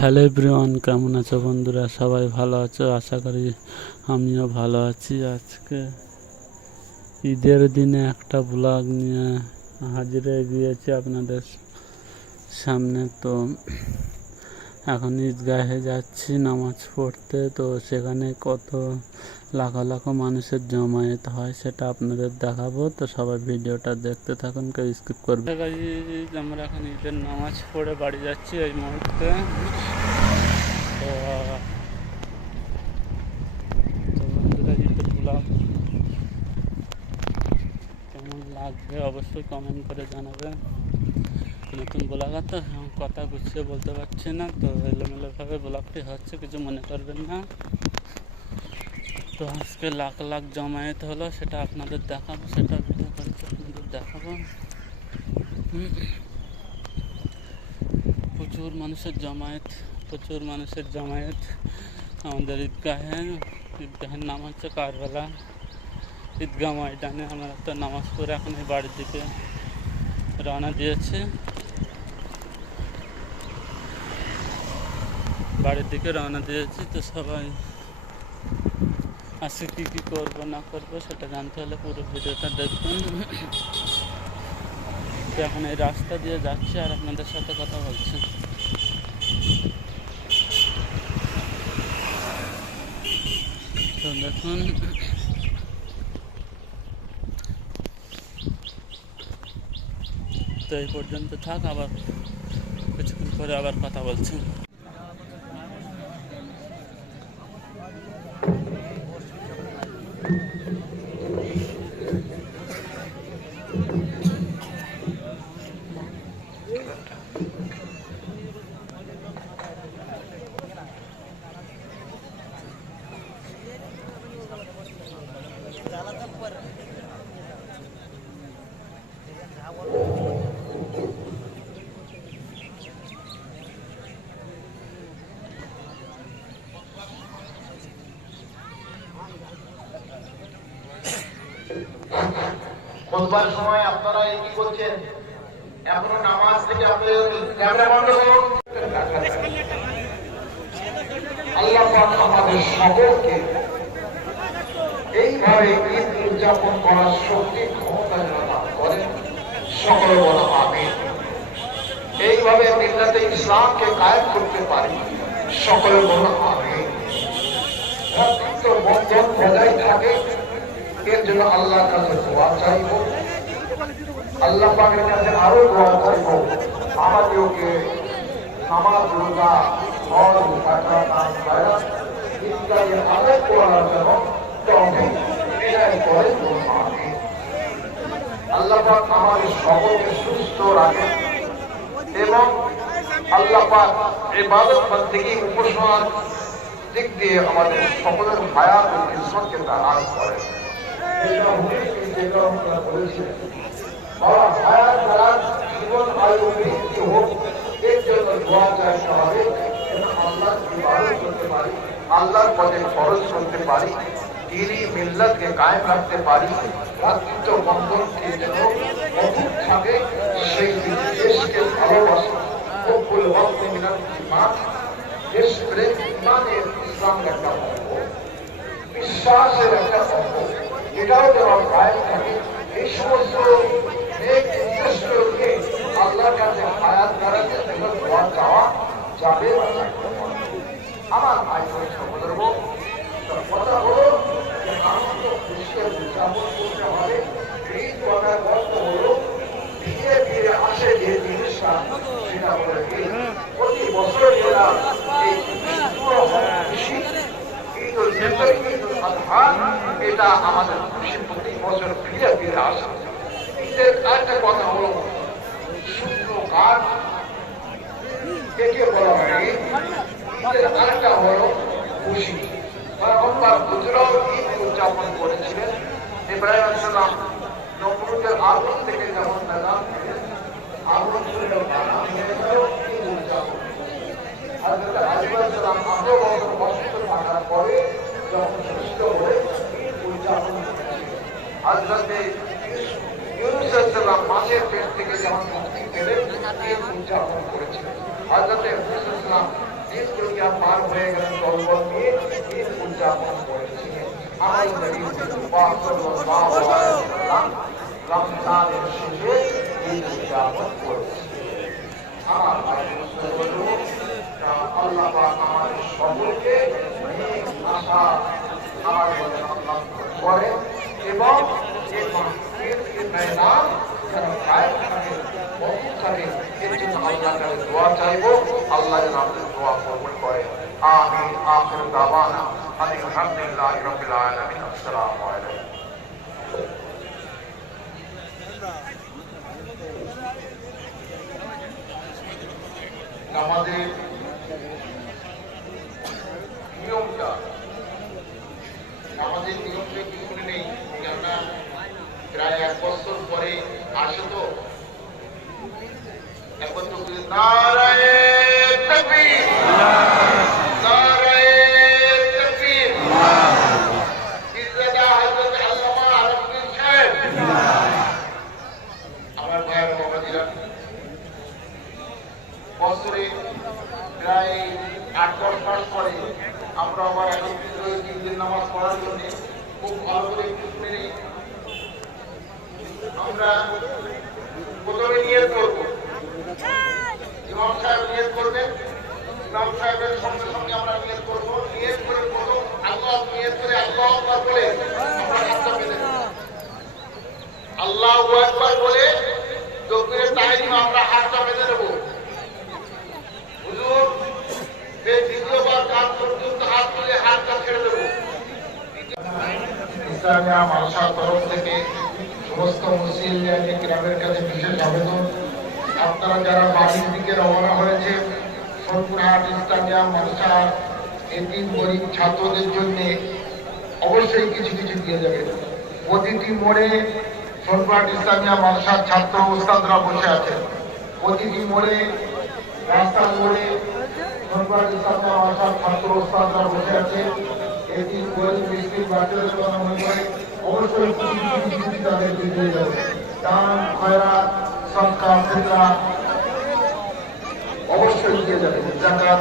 Hello everyone, কেমন আছো বন্ধুরা? সবাই ভালো আছো আশা করি। আমিও ভালো আছি। আজকে ঈদের দিনে একটা ব্লগ নিয়ে হাজির হয়ে গিয়েছি আপনাদের সামনে। তো এখন ঈদগাহে যাচ্ছি নামাজ পড়তে। তো সেখানে কত লাখ লাখ মানুষের জমায়েত হয় সেটা আপনাদের দেখাবো। তো সবাই ভিডিওটা দেখতে থাকুন, কেউ স্কিপ করবে। আমরা এখন ঈদের নামাজ পড়ে বাড়ি যাচ্ছি এই মুহূর্তে। তো বন্ধুরা, ঈদের ব্লগ কেমন লাগবে অবশ্যই কমেন্ট করে জানাবেন। নতুন ব্লগার তো কথা গুছিয়ে বলতে পারছি না, তো এলোমেলোভাবে ব্লগটি হচ্ছে, কিছু মনে করবেন না। তো আজকে লাখ লাখ জমায়েত হলো, সেটা আপনাদের দেখাবো, সেটা ভিডিও করতে আপনাদের দেখাবো। প্রচুর মানুষের জমায়েত আমাদের ঈদগাহের নাম হচ্ছে কারবালা ঈদগাহ ময়দানে। আমরা তো নামাজ পড়ে এখন এই বাড়ির দিকে রওনা দিয়েছি। তো সবাই আজকে কী কী করবো না করবো সেটা জানতে হলে পুরো ভিডিওটা দেখুন। তো এখন এই রাস্তা দিয়ে যাচ্ছি আর আপনাদের সাথে কথা বলছি। তো দেখুন, তো এই পর্যন্ত থাক, আবার কিছুক্ষণ পরে আবার কথা বলছি। খুতবার সময় আপনারা কি করছেন? এখনো নামাজ থেকে আপনাদের ক্যামেরা বন্ধ করুন। আল্লাহ পাক আমাদের সকলকে এইভাবে ঈদ উদযাপন করার শক্তি ক্ষমতা দান করেন। সকলে বলা আমিন। এইভাবে মিল্লাতে ইসলামকে কায়েম করতে পারি, সকলে বলা আমিন। ভ্রাতৃত্ব বন্ধন বজায় থাকে, এর জন্য আল্লাহর কাছে দোয়া চাইব। আল্লাহ পাকের কাছে আরো দোয়া চাইব আমাদেরকে নামাজ রোজা হজ যাকাত খায়রাত ইত্যাদি আদায় করার জন্য তৌফিক এনায়েত করেন। আমিন। আল্লাহ পাক আমাদের সকলকে সুস্থ রাখেন এবং আল্লাহ পাক ইবাদত বন্দেগী উপাসনার দিক দিয়ে আমাদের সকলের হায়াত ও ইজ্জতকে দান করেন। জীবন আয়ু বৃদ্ধি হোক, এর জন্য দোয়া চাইতে হবে। আল্লাহ ইবাদত করতে পারি, আল্লাহর পথে খরচ করতে পারি, দিনী মিল্লাতকে কায়েম রাখতে পারি, ভ্রাতৃত্ব বন্ধনকে যেন অটুট থাকে, সেই দেশকে ভালোবাসা রব্বুল ওয়াক্ত মিনাল ঈমান, দেশপ্রেম ঈমানের ইসলামের একটা অঙ্গ, বিশ্বাসের একটা অঙ্গ, এটাও যেন কায়েম থাকে। এই সমস্ত উদ্দেশ্যকে আল্লাহর কাছে হায়াত দাঁড়াতে দোয়া চাওয়া যাবে। আমার ভাই সহোদর কথা হলো যে আনন্দ খুশিকে উদযাপন করতে হবে। এই কথার অর্থ হলো ধীরে ধীরে আসে যে জিনিসটা, সেটা হলো প্রতি বছর এরা এই খুশি ঈদ উল ফিতর, ঈদ উল আযহা, এটা আমাদের খুশি প্রতি বছর ফিরে ফিরে আসে। ঈদের আরেকটা কথা হলো শুক্র কাঠ, একে বলা হয় ঈদের আরেকটা হলো খুশি। পয়গম্বর হুজুরাও ঈদ উদযাপন করেছিলেন। ইব্রাহিম আলাইহিস সালাম নমরুদের আগুন থেকে যখন নাজাত পেলেন, আগুন থেকে ঈদ উদযাপন। হযরত আইয়ুব আলাইহিস সালাম 18 বছর অসুস্থ থাকার পরে যখন সুস্থ হয়ে ঈদ উদযাপন করেছিলেন। হযরত ইউনূস আলাইহিস সালাম মাছের পেট থেকে যখন মুক্তি পেলেন, ঈদ উদযাপন করেছিলেন। হযরত মুসা আলাইহিস সালাম পার হয়ে গেলেন দলবল নিয়ে ঈদ উদযাপন করেছিলেন। আমার নবী পাক সাল্লাল্লাহু আলাইহি ওয়াসাল্লাম রমজানের শেষে ঈদ উদযাপন করেছিলেন। আমার ভাই মুসলমান, আল্লাহ পাক আমাদের সকলকে নেক আশা আমার বলে আল্লাহ করেন এবং এই মাহফিল এর ময়দান যেন কায়েম থাকে, মজবুত থাকে, এর জন্য আল্লাহর কাছে দোয়া চাইবো। আল্লাহ যেন আমাদের দোয়া কবুল করেন। আমিন। আখির দাওয়ানা আলহামদুলিল্লাহি রাব্বিল আলামিন। আসসালামু আলাইকুম। আমাদের নিয়মটা কিছু নেই, কেননা প্রায় 1 বছর পরে আসে তো এখন তো নারায়ে তাকবীর, নারায়ে তাকবীর। ইজ্জত হযরত আল্লামা আলমগীর সাহেব, আমার ভাইয়ের বাবাজিরা, বছরে প্রায় 8-10 মাস পরে আমরা আবার একত্রিত হয়ে ঈদের নামাজ পড়ার জন্য খুব ভালো করে একটু শুনে নিই। আমরা প্রথমে নিয়ত করব, ইমাম সাহেব নিয়ত করবেন, ইমাম সাহেবের সঙ্গে সঙ্গে আমরা নিয়ত করব। নিয়ত করে প্রথম আল্লাহ নিয়ত করে আল্লাহু আকবার বলে আমরা হাতটা বেঁধে দেব। আল্লাহু আকবার বলে তাকবীরে তাহরিমা আমরা হাতটা বেঁধে দেব। হুজুর এই দ্বিতীয়বার কাজ পর্যন্ত হাত তুলে হাতটা ছেড়ে দেব। ইসলামিয়া মাদ্রাসার তরফ থেকে সমস্ত মুসলিম গ্রামের কাছে বিশেষ আবেদন, আপনারা যারা বাড়ির দিকে রওনা হয়েছে সোনপুরহাট ইসলামিয়া মাদ্রাসার এতিম গরিব ছাত্রদের জন্য অবশ্যই কিছু কিছু দিয়ে যাবেন। প্রতিটি মোড়ে সোনপুরহাট ইসলামিয়া মাদ্রাসার ছাত্র ওস্তাদরা বসে আছেন। প্রতিটি মোড়ে, রাস্তার মোড়ে সোনপুরহাট ইসলামিয়া মাদ্রাসার ছাত্র ওস্তাদরা বসে আছেন। এতিম গরিব মিসকিন বাচ্চাদের কথা মনে করে অবশ্যই কিছু তাদেরকে দিয়ে যাবে। দান, খয়রাত, সদকা, ফিতরা অবশ্যই দিয়ে যাবে। যাকাত